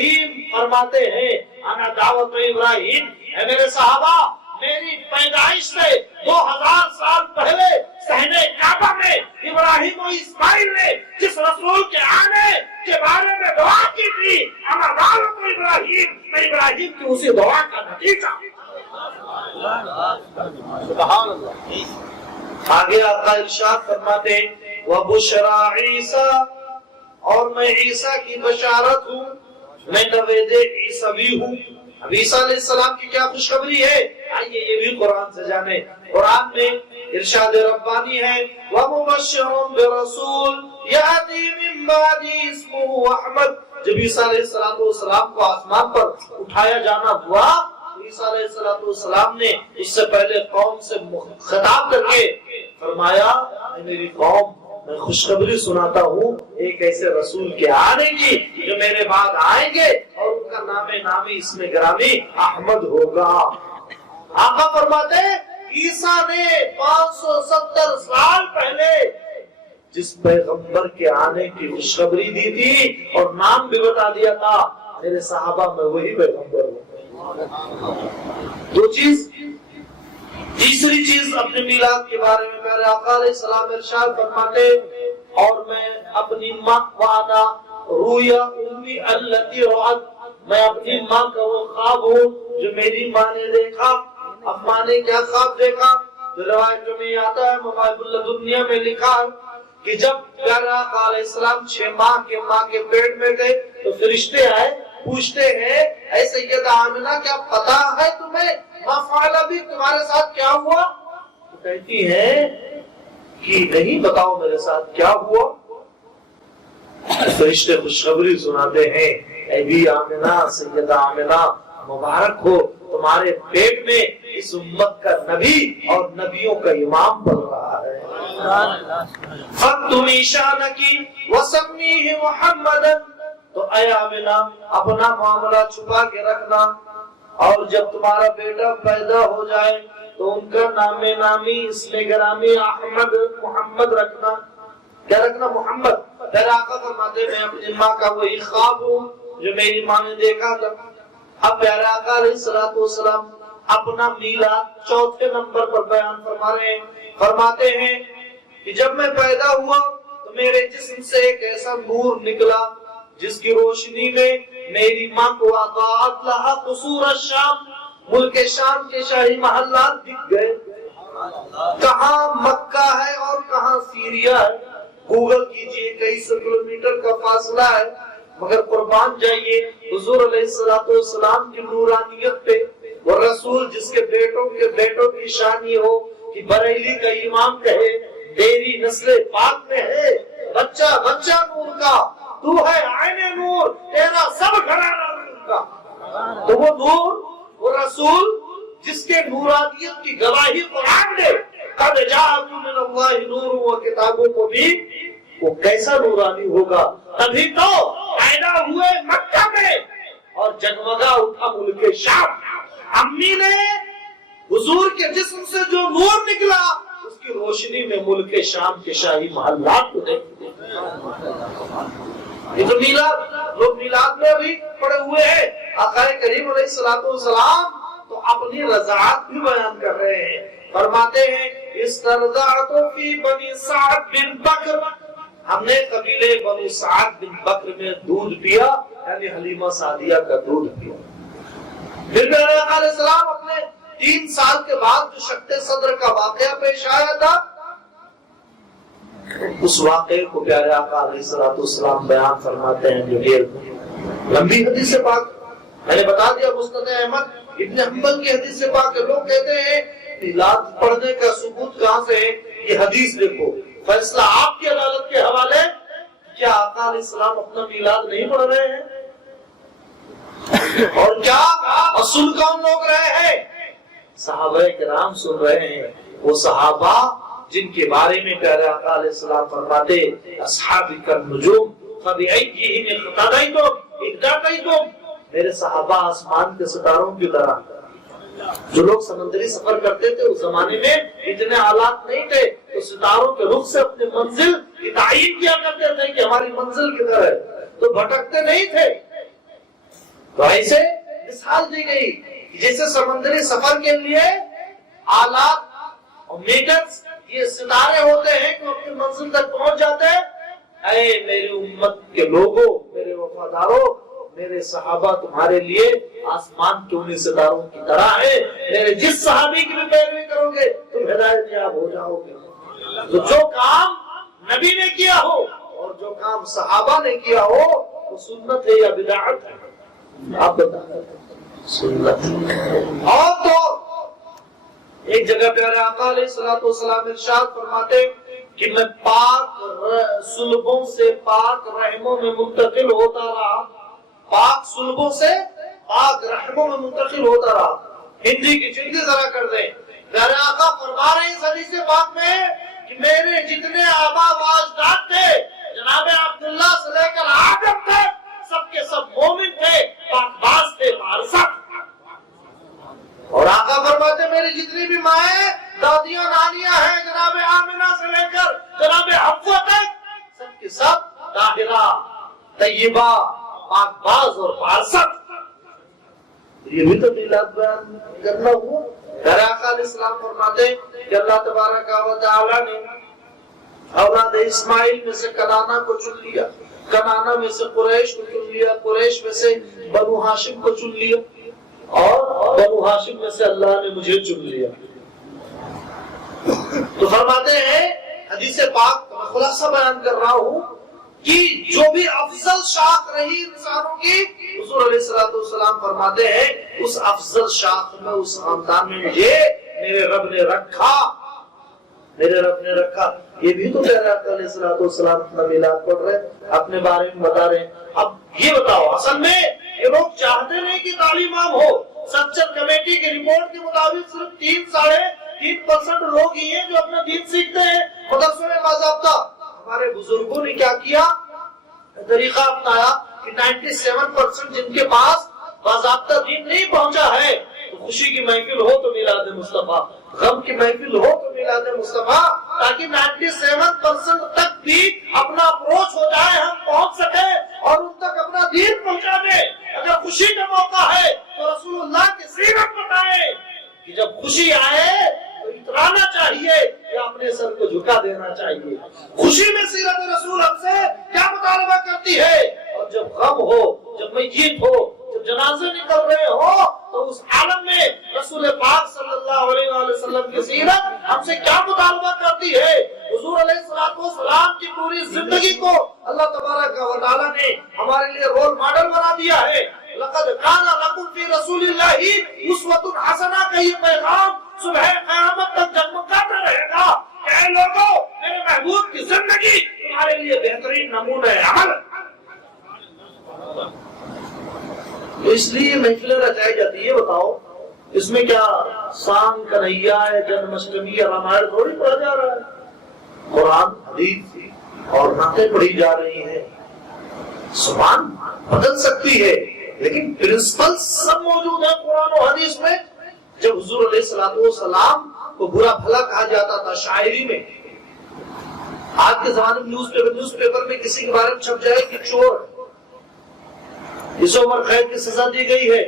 کریم فرماتے ہیں انا دعوت ابراہیم، اے میرے صحابہ میری پیدائش سے 2000 سال پہلے صحنہ کعبہ میں ابراہیم و اسماعیل نے جس رسول کے آنے کے بارے میں دعا کی تھی، انا دعوت ابراہیم، میں ابراہیم کی اسی دعا کا نتیجہ۔ سبحان اللہ۔ آگے آقا ارشاد فرماتے ہیں وَبُشْرَى عِیسیٰ، اور میں عیسیٰ کی بشارت ہوں، میں نوید عیسوی ہوں۔ اب عیسیٰ علیہ السلام کی کیا خوشخبری ہے، آئیے یہ بھی قرآن سے جانے۔ قرآن میں ارشاد ربانی ہے وَمُبَشِّرٌ بِرَسُولٍ يَأْتِي مِن بَعْدِهِ اسْمُهُ أَحْمَدُ۔ جب عیسیٰ علیہ السلام کو آسمان پر اٹھایا جانا ہوا، عیسیٰ علیہ السلام نے اس سے پہلے قوم سے خطاب کر کے فرمایا میری قوم میں خوشخبری سناتا ہوں ایک ایسے رسول کے آنے کی جو میرے بعد آئیں گے اور ان کا نامی اس میں گرامی احمد ہوگا۔ آقا فرماتے ہیں عیسیٰ نے 570 سال پہلے جس پیغمبر کے آنے کی خوشخبری دی تھی اور نام بھی بتا دیا تھا، میرے صحابہ میں وہی پیغمبر ہوں۔ دو چیز۔ تیسری چیز اپنے میلاد کے بارے میں میرے آقا علیہ السلام ارشاد فرماتے اور میں اپنی ماں وانا رویا امی التی رعت، میں اپنی ماں کا وہ خواب ہوں جو میری ماں نے دیکھا۔ اب ماں نے کیا خواب دیکھا؟ روایتوں میں آتا ہے مواہب الدنیا میں لکھا کہ جب پیارے آقا علیہ السلام 6 ماہ کے پیٹ میں گئے تو فرشتے آئے پوچھتے ہیں اے سیدہ آمنہ کیا پتا ہے تمہیں ما فعل بھی تمہارے ساتھ کیا ہوا؟ تو کہتی ہیں کہ نہیں بتاؤ میرے ساتھ کیا ہوا۔ فرشتے خوشخبری سناتے ہیں اے بھی آمنہ سیدہ آمنہ مبارک ہو تمہارے پیٹ میں اس امت کا نبی اور نبیوں کا امام بن رہا ہے۔ فَتُمِ شَانَكِ وَسَمِّيهِ مُحَمَّدًا، تو اے آمنہ اپنا معاملہ چھپا کے رکھنا اور جب تمہارا بیٹا پیدا ہو جائے تو ان کا نامی اسم گرامی احمد محمد رکھنا۔ کیا رکھنا؟ محمد۔ پھر آقا فرماتے میں اپنی ماں کا وہی خواب ہوں جو میری ماں نے دیکھا تھا۔ اب پیارے آقا علیہ السلام اپنا میلاد 4 نمبر پر بیان فرما رہے ہیں، فرماتے ہیں کہ جب میں پیدا ہوا تو میرے جسم سے ایک ایسا نور نکلا جس کی روشنی میں میری ماں کو اضاءت لہا قصور الشام، ملک شام کے شاہی محلات دکھ گئے۔ کہاں مکہ ہے اور کہاں سیریا ہے، گوگل کیجئے کئی سو کلومیٹر کا فاصلہ ہے، مگر قربان جائیے حضور علیہ السلام کی نورانیت پہ، وہ رسول جس کے بیٹوں کی شان یہ ہو کہ بریلی کا امام کہے تیری نسل پاک میں ہے بچہ نور کا، تو ہے عین نور، تیرا سب گھرانہ نور کا۔ تو وہ نور، وہ رسول جس کے نورانیت کی گواہی قرآن نے قد جاءکم من اللہ نور و کتاب مبین، وہ کیسا نورانی ہوگا؟ تبھی تو پیدا ہوئے مکہ میں اور جگمگا اٹھا ملک شام۔ امی نے حضور کے جسم سے جو نور نکلا اس کی روشنی میں ملک شام کے شاہی محلات کو دیکھ۔ یہ تو میلاد، لوگ میلاد میں بھی پڑے ہوئے ہیں۔ آقا کریم علیہ السلام تو اپنی رضاعت بھی بیان کر رہے ہیں، فرماتے ہیں استرضعت فی بنی سعد بن بکر، ہم نے قبیلے بنی سعد بن بکر میں دودھ پیا، یعنی حلیمہ سعدیہ کا دودھ پیا۔ پھر میرے آقا علیہ السلام اپنے 3 سال کے بعد جو شق صدر کا واقعہ پیش آیا تھا، اس واقعے کو پیارے آقا علیہ السلام بیان فرماتے ہیں جو ڈھیر لمبی حدیث پاک میں نے بتا دیا۔ مسند احمد ابن حنبل کی حدیث پاک ہے۔ لوگ کہتے ہیں میلاد پڑھنے کا ثبوت کہاں سے ہے؟ یہ حدیث دیکھو، فیصلہ آپ کی عدالت کے حوالے۔ کیا آقا علیہ السلام اپنا میلاد نہیں پڑھ رہے ہیں؟ اور کیا اصول کون لوگ رہے ہیں؟ صحابہ کرام سن رہے ہیں، وہ صحابہ جن کے بارے میں پیارے آقا علیہ السلام فرماتے اصحاب النجوم فبأيهم اقتديتم اهتديتم، میرے صحابہ آسمان کے ستاروں کی طرح۔ جو لوگ سمندری سفر کرتے تھے اس زمانے میں اتنے آلات نہیں تھے، تو ستاروں کے رخ سے اپنی منزل کی تعین کیا کرتے تھے کہ ہماری منزل کدھر ہے، تو بھٹکتے نہیں تھے۔ تو ایسے مثال دی گئی جیسے سمندری سفر کے لیے آلات اور میٹرز یہ ستارے ہوتے ہیں کہ اپنی منزل تک پہنچ جاتے ہیں. اے میری امت کے لوگوں، میرے وفاداروں، میرے صحابہ تمہارے لیے آسمان کے انہیں ستاروں کی طرح ہے. میرے جس صحابی کی بھی پیروی کرو گے تم ہدایت یاب ہو جاؤ گے. تو جو کام نبی نے کیا ہو اور جو کام صحابہ نے کیا ہو وہ سنت ہے یا بدعت ہے؟ آپ بتائیں. سنت. اور تو ایک جگہ پیارے آقا علیہ الصلوۃ والسلام ارشاد فرماتے کہ میں پاک صلبوں سے پاک رحموں میں منتقل ہوتا رہا. پاک صلبوں سے پاک رحموں میں منتقل ہوتا رہا. ہندی کی چندی ذرا کر دیں. پیارے آقا فرما رہے ہیں اس حدیث پاک میں کہ میرے جتنے آبا و اجداد تھے، جناب عبداللہ سے لے کر آدم تھے، سب کے سب مومن تھے، پاک باز تھے، پارسک. اور آقا فرماتے میری جتنی بھی مائیں، دادیاں، نانیاں ہیں، جناب آمنہ سے لے کر جناب حفصہ تک، سب کے سب طاہرہ، طیبہ، پاک باز اور پارسک. یہ بھی تو دلات بیان کرنا ہوا. پیارے آقا علیہ السلام فرماتے کہ اللہ تبارک و تعالی نے اولاد اسماعیل میں سے کنانہ کو چن لیا، کنانہ میں سے قریش کو چن لیا، قریش میں سے بنو ہاشم کو چن لیا، اور بنو ہاشم میں سے اللہ نے مجھے چن لیا. تو فرماتے ہیں حدیث پاک خلاصہ بیان کر رہا ہوں کہ جو بھی افضل شاخ رہی انسانوں کی، حضور علیہ الصلوۃ والسلام فرماتے ہیں اس افضل شاخ میں، اس خاندان میں مجھے میرے رب نے رکھا، میرے رب نے رکھا. یہ بھی تو پیارے آقا علیہ الصلوۃ والسلام نبیلات پڑھ رہے اپنے بارے میں بتا رہے ہیں. اب یہ بتاؤ، اصل میں یہ لوگ چاہتے نہیں کہ تعلیم عام ہو. سچر کمیٹی کی رپورٹ کے مطابق صرف 3.3% لوگ ہی ہیں جو اپنا دین سیکھتے ہیں مدرسوں میں باضابطہ. ہمارے بزرگوں نے کیا کیا؟ طریقہ اپنایا کہ 97% جن کے پاس باضابطہ دین نہیں پہنچا ہے، تو خوشی کی محفل ہو تو میلاد مصطفیٰ، غم کی محفل ہو تو میلاد مصطفیٰ، تاکہ 97% تک بھی اپنا اپروچ ہو جائے، ہم پہنچ سکے اور ان تک اپنا دین پہنچا دے. اگر خوشی کا موقع ہے تو رسول اللہ کی سیرت بتائیں کہ جب خوشی آئے تو اترانا چاہیے یا اپنے سر کو جھکا دینا چاہیے. خوشی میں سیرت رسول ہم سے کیا مطالبہ کرتی ہے، اور جب غم ہو، جب میت ہو، جب جنازے نکل رہے ہو، تو اس عالم میں رسول پاک صلی اللہ علیہ وآلہ وسلم کی سیرت ہم سے کیا مطالبہ کرتی ہے. حضور علیہ الصلوۃ والسلام کی پوری زندگی کو اللہ تبارک و تعالی نے ہمارے لیے رول ماڈل بنا دیا ہے. لقد کان لکم فی رسول اللہ اسوۃ حسنہ کا یہ پیغام صبح قیامت تک جگمگاتا رہے گا کہ اے لوگوں، میرے محبوب کی زندگی تمہارے لیے بہترین نمونہ عمل. اس لیے محفلیں رچائی جاتی ہے. بتاؤ اس میں کیا سام کنہیا ہے، جنم اشٹمی یا رامائن تھوڑی پڑھا جا رہا ہے. قرآن، حدیث اور نعتیں پڑھی جا رہی ہیں. زبان بدل سکتی ہے لیکن پرنسپل سب موجود ہے قرآن و حدیث میں. جب حضور علیہ الصلوۃ والسلام کو برا بھلا کہا جاتا تھا شاعری میں، آج کے زمانے میں نیوز پیپر میں کسی کے بارے میں چھپ جائے کہ چور ہے، اس عمر قید کی سزا دی گئی ہے،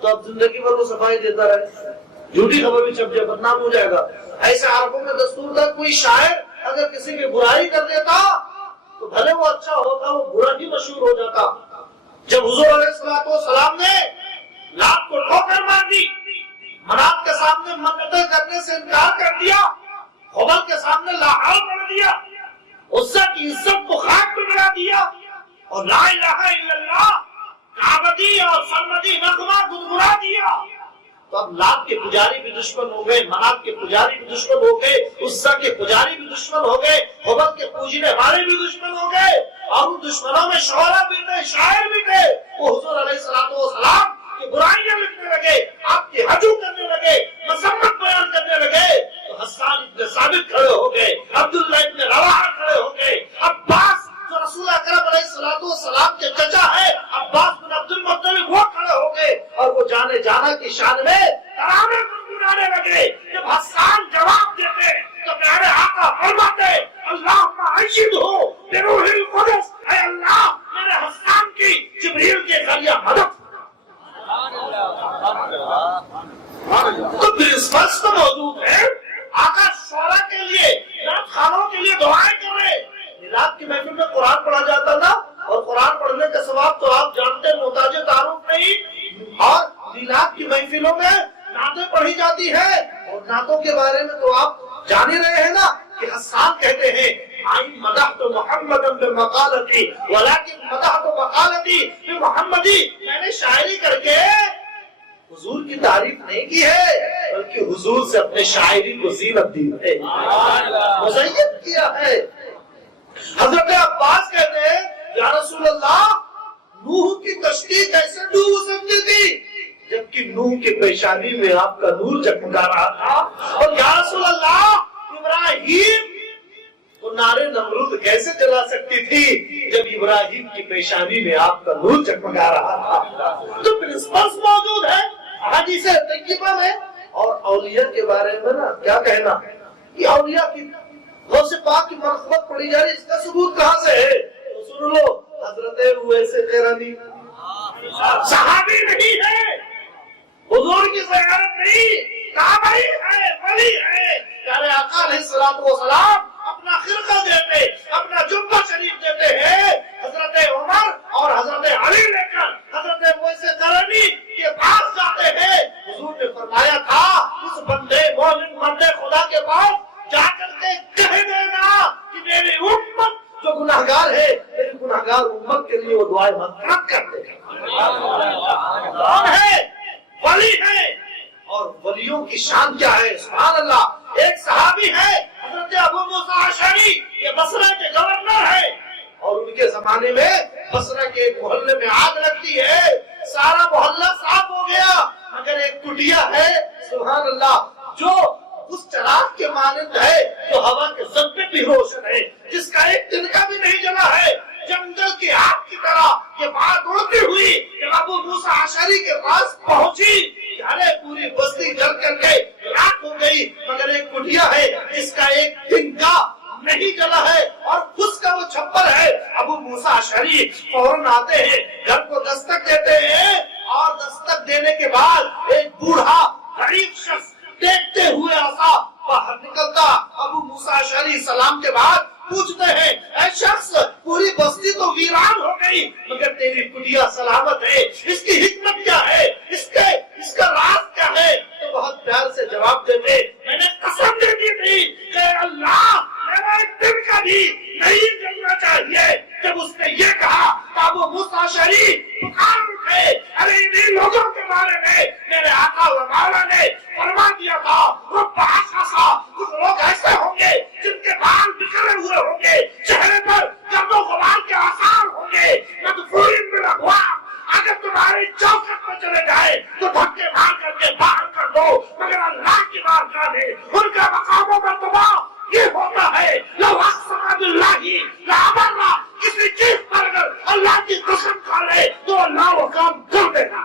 تو اب زندگی بھر وہ صفائی دیتا رہے، جھوٹی خبر بھی چھپ جائے، بدنام ہو جائے گا. ایسے عربوں میں دستور تھا کوئی شاعر اگر کسی کی برائی کر دیتا تو بھلے وہ اچھا ہوتا وہ برا ہی مشہور ہو جاتا. جب حضور علیہ الصلوۃ والسلام نے لات کو ٹھوکر مار دی، منات کے سامنے منتیں کرنے سے انکار کر دیا، حبل کے سامنے لا حول پڑھ دیا، عزا کی عزت کو خاک میں ملا دیا، اور لا الہ الا اللہ کعبدی اور سرمدی نغمہ گنگنا دیا، تو اب لات کے پجاری بھی دشمن ہو گئے، منات کے پجاری بھی دشمن ہو گئے، عزا کے پجاری بھی دشمن ہو گئے، حبل کے پوجنے والے بھی دشمن ہو گئے، اور ان دشمنوں میں شعراء بھی تھے، شاعر بھی تھے. وہ حضور علیہ الصلوۃ والسلام کی برائیاں لکھنے لگے، آپ کی ہجو کرنے لگے، مذمت بیان کرنے لگے، تو حسان ابن ثابت کھڑے ہو گئے، عبداللہ ابن رواحہ کھڑے ہو گئے، عباس جو رسول اکرم علیہ الصلوۃ والسلام کے چچا ہے، عباس بن عبد المطلب، وہ کھڑے ہو گئے اور وہ جانے جانا کی شان میں ترانے گنگنانے لگے. جب حسان جواب دیتے تو پیارے آقا فرماتے اللہم ایدہ بروح القدس، اے اللہ میرے حسان کی جبریل کے ذریعہ مدد. میں قرآن پڑھا جاتا تھا، اور قرآن پڑھنے کا ثواب تو آپ جانتے ہیں محتاج تعارف نہیں، اور میلاد کی محفلوں میں نعتیں پڑھی جاتی ہیں، اور نعتوں کے بارے میں تو آپ جان ہی رہے ہیں نا کہ حسان کہتے ہیں مدحت محمد بمقالتی ولکن مدحت مقالتی بمحمدی، میں نے شاعری کر کے حضور کی تعریف نہیں کی ہے بلکہ حضور سے اپنے شاعری کو زینت دی ہے، مزین کیا ہے۔ حضرت عباس کہتے ہیں یا رسول اللہ نوح کی کشتی کیسے ڈوب سکتی تھی جبکہ نوح کی پیشانی میں آپ کا نور جگمگا رہا تھا، اور یا رسول اللہ ابراہیم کو نارے نمرود کیسے جلا سکتی تھی جب ابراہیم کی پیشانی میں آپ کا نور جگمگا رہا تھا۔ تو پرنسپلز موجود ہے حدیث طیبہ میں، اور اولیاء کے بارے میں نا کیا کہنا کہ اولیاء کی غوث پاک کی مرتبت پڑھی جا رہی، اس کا ثبوت کہاں سے ہے؟ سن لو، حضرت اویس قرنی صحابی نہیں ہے، حضور کی زیارت نہیں، تابعی ہے، ولی ہے، پیارے آقا علیہ الصلوۃ والسلام اپنا خرقہ دیتے، اپنا جبہ شریف دیتے ہیں حضرت عمر اور حضرت علی لے کر حضرت اویس قرنی کے پاس جاتے ہیں۔ حضور نے فرمایا تھا اس بندے مومن بندے خدا کے پاس جا کر کے کہہ دینا کہ میری امت جو گناہگار ہے، میری گناہگار امت کے لیے وہ دعائیں مغفرت کرتے ہیں۔ کون ہے؟ ولی ہے، اور ولیوں کی شان کیا ہے؟ سبحان اللہ۔ ایک صحابی ہے حضرت ابو موسیٰ اشعری، یہ بصرہ کے گورنر ہے، اور ان کے زمانے میں بصرہ کے ایک محلے میں آگ لگتی ہے، سارا محلہ صاف ہو گیا مگر ایک کٹیا ہے سبحان اللہ جو اس چراغ کے مانند ہے، جو ہوا کے زد میں بھی روشن ہے، جس کا ایک تنکا بھی نہیں جلا ہے، جنگل کی آگ کی طرح یہ بات اڑتی ہوئی جب ابو موسیٰ اشعری کے پاس پہنچی، ارے پوری بستی جل کر کے راکھ ہو گئی مگر ایک کٹیا ہے جس کا ایک تنکا نہیں جلا ہے، اور اس کا وہ چھپر ہے۔ ابو موسیٰ اشعری فوراً آتے ہیں، گھر کو دستک دیتے ہیں، اور دستک دینے کے بعد ایک بوڑھا غریب شخص دیکھتے ہوئے آسا باہر نکلتا۔ ابو موسیٰ اشعری سلام کے بعد پوچھتے ہیں اے شخص پوری بستی تو ویران ہو گئی مگر تیری کٹیا سلامت ہے، اس کی حکمت کیا ہے، اس کا راز کیا ہے؟ تو بہت پیار سے جواب دیتے میں نے قسم دے دی تھی کہ اللہ میرا ایک دن کا بھی نہیں جلنا چاہیے۔ جب اس نے یہ کہا تو ابو موسیٰ اشعری پکار اٹھے، ارے انہیں لوگوں کے بارے میں میرے آقا و مولا نے فرما دیا تھا رب عساسا، کچھ لوگ ایسے ہوں گے جن کے بال بکھرے ہوئے ہوں گے، چہرے پر گرد و غبار کے آثار ہوں گے، مدفوعین بالاغوام، اگر تمہاری چوکھٹ میں چلے جائے تو دھکے مار کر کے باہر کر دو، مگر اللہ کی بارگاہ میں ان کا مقام و مرتبہ یہ ہوتا ہے لو اقسم باللہ لابرہ، کسی چیز پر اگر اللہ کی قسم کھا لے تو اللہ وہ کام کر دے گا۔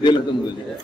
دل ختم ہو جائے